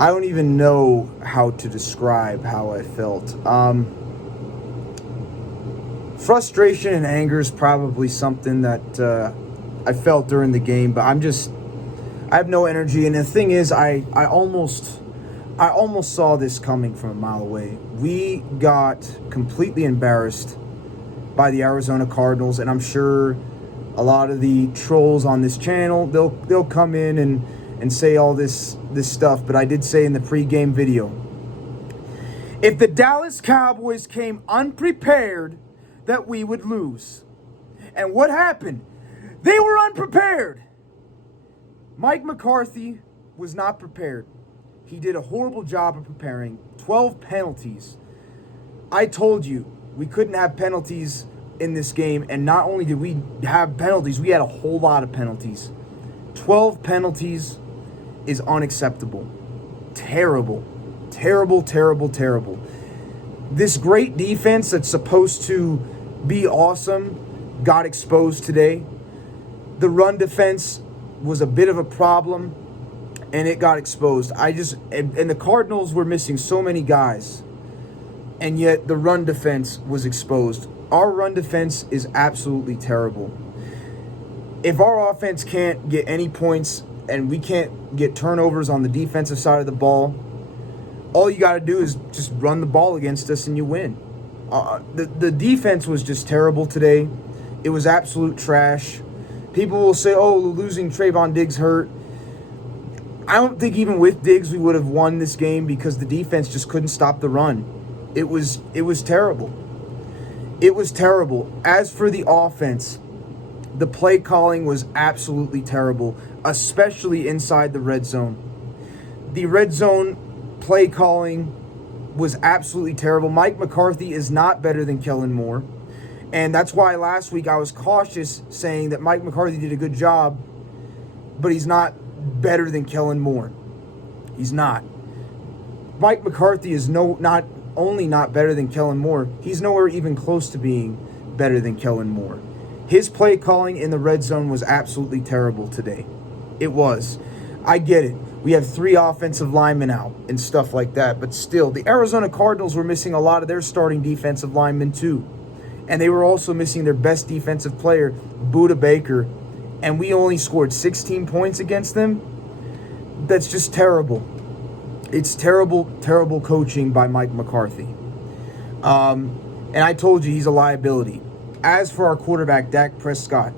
I don't even know how to describe how I felt. Frustration and anger is probably something that I felt during the game, but I have no energy. And the thing is, I almost saw this coming from a mile away. We got completely embarrassed by the Arizona Cardinals, and I'm sure a lot of the trolls on this channel, they'll come in and say all this stuff, but I did say in the pregame video, if the Dallas Cowboys came unprepared, that we would lose. And what happened? They were unprepared. Mike McCarthy was not prepared. He did a horrible job of preparing. 12 penalties. I told you we couldn't have penalties in this game, and not only did we have penalties, we had a whole lot of penalties. 12 penalties is unacceptable. Terrible. Terrible, terrible, terrible. This great defense that's supposed to be awesome got exposed today. The run defense was a bit of a problem, and it got exposed. And the Cardinals were missing so many guys, and yet the run defense was exposed. Our run defense is absolutely terrible. If our offense can't get any points and we can't get turnovers on the defensive side of the ball, all you got to do is just run the ball against us and you win. The defense was just terrible today. It was absolute trash. People will say, oh, losing Trayvon Diggs hurt. I don't think even with Diggs we would have won this game because the defense just couldn't stop the run. It was terrible. It was terrible. As for the offense, the play calling was absolutely terrible, especially inside the red zone. The red zone play calling was absolutely terrible. Mike McCarthy is not better than Kellen Moore. And that's why last week I was cautious saying that Mike McCarthy did a good job, but he's not better than Kellen Moore. He's not. Mike McCarthy is not only not better than Kellen Moore, he's nowhere even close to being better than Kellen Moore. His play calling in the red zone was absolutely terrible today. It was. I get it. We have 3 offensive linemen out and stuff like that, but still, the Arizona Cardinals were missing a lot of their starting defensive linemen too. And they were also missing their best defensive player, Budda Baker, and we only scored 16 points against them. That's just terrible. It's terrible, terrible coaching by Mike McCarthy. And I told you he's a liability. As for our quarterback, Dak Prescott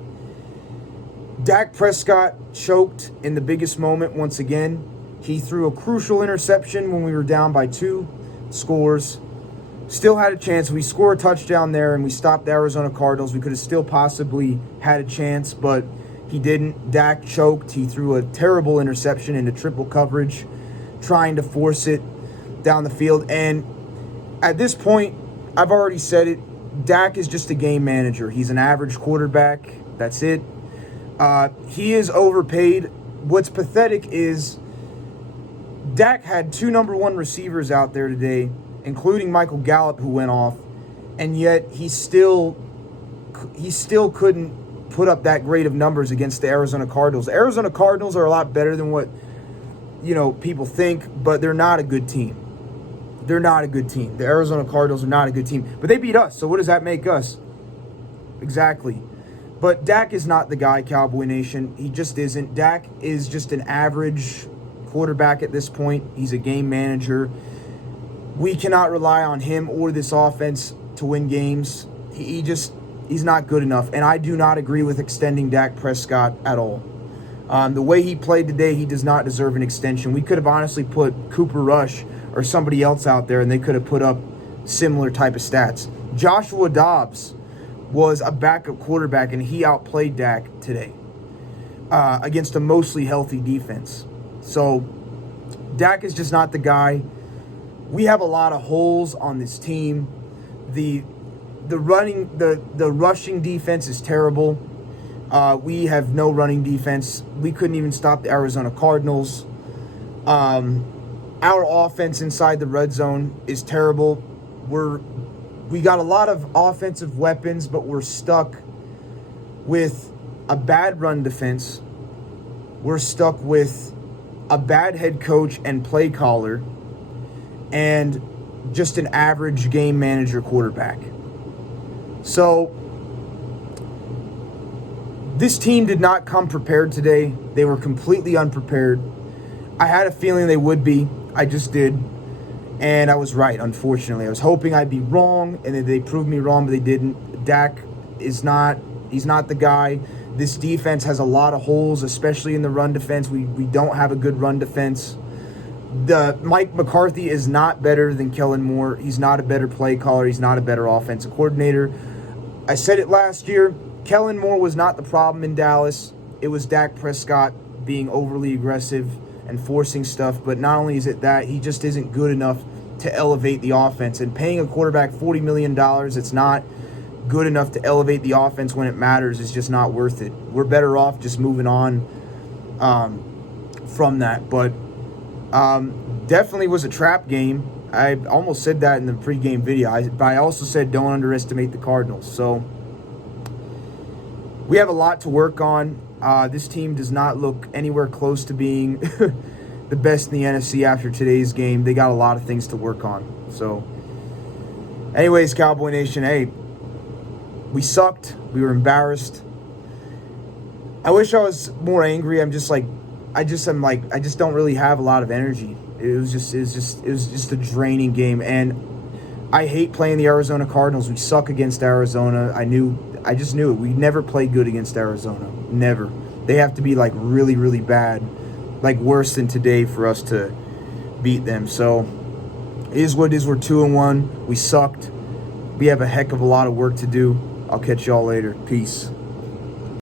choked in the biggest moment once again. He threw a crucial interception when we were down by 2 scores. Still had a chance. We scored a touchdown there and we stopped the Arizona Cardinals. We could have still possibly had a chance, but he didn't. Dak choked. He threw a terrible interception into triple coverage, trying to force it down the field. And at this point, I've already said it, Dak is just a game manager. He's an average quarterback. That's it. He is overpaid. What's pathetic is Dak had 2 number 1 receivers out there today, including Michael Gallup, who went off, and yet he still couldn't put up that great of numbers against the Arizona Cardinals. The Arizona Cardinals are a lot better than what people think, but they're not a good team. They're not a good team. The Arizona Cardinals are not a good team, but they beat us. So what does that make us? Exactly. But Dak is not the guy, Cowboy Nation. He just isn't. Dak is just an average quarterback at this point. He's a game manager. We cannot rely on him or this offense to win games. He's not good enough. And I do not agree with extending Dak Prescott at all. The way he played today, he does not deserve an extension. We could have honestly put Cooper Rush or somebody else out there, and they could have put up similar type of stats. Joshua Dobbs was a backup quarterback, and he outplayed Dak today against a mostly healthy defense. So Dak is just not the guy. We have a lot of holes on this team. The rushing defense is terrible. We have no running defense. We couldn't even stop the Arizona Cardinals. Our offense inside the red zone is terrible. We got a lot of offensive weapons, but we're stuck with a bad run defense. We're stuck with a bad head coach and play caller, and just an average game manager quarterback. So this team did not come prepared today. They were completely unprepared. I had a feeling they would be. I just did. And I was right, unfortunately. I was hoping I'd be wrong, and then they proved me wrong, but they didn't. Dak is not, he's not the guy. This defense has a lot of holes, especially in the run defense. We don't have a good run defense. Mike McCarthy is not better than Kellen Moore. He's not a better play caller. He's not a better offensive coordinator. I said it last year. Kellen Moore was not the problem in Dallas. It was Dak Prescott being overly aggressive and forcing stuff. But not only is it that, he just isn't good enough to elevate the offense. And paying a quarterback $40 million, it's not good enough to elevate the offense when it matters. It's just not worth it. We're better off just moving on from that. But definitely was a trap game. I almost said that in the pregame video. But I also said don't underestimate the Cardinals. So we have a lot to work on. This team does not look anywhere close to being the best in the NFC after today's game. They got a lot of things to work on. So anyways, Cowboy Nation, hey, we sucked. We were embarrassed. I wish I was more angry. I just don't really have a lot of energy. It was just a draining game, and I hate playing the Arizona Cardinals. We suck against Arizona. I just knew it. We never play good against Arizona. Never. They have to be like really, really bad, like worse than today for us to beat them. So it is what it is. We're 2-1. We sucked. We have a heck of a lot of work to do. I'll catch y'all later. Peace.